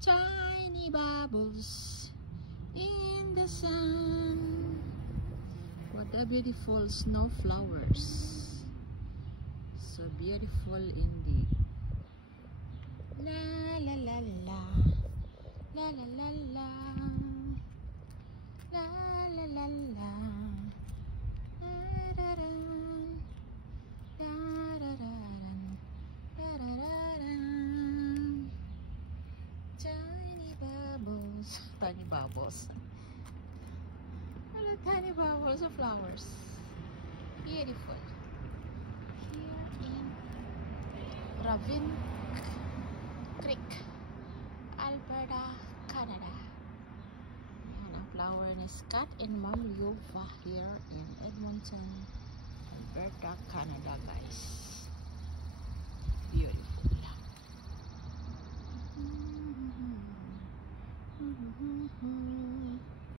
Tiny bubbles in the sun. What a beautiful snow flowers. So beautiful indeed. La la la la. La la la la. La la la la. Da da da. Da da da. Da da da. Tiny bubbles. Tiny bubbles. Hello, tiny bubbles of flowers. Beautiful. Here in Ravine Creek, Alberta, Canada. Ayan ang flower ni Scott and Mom Yuva here in Edmonton, Alberta, Canada, guys. Beautiful.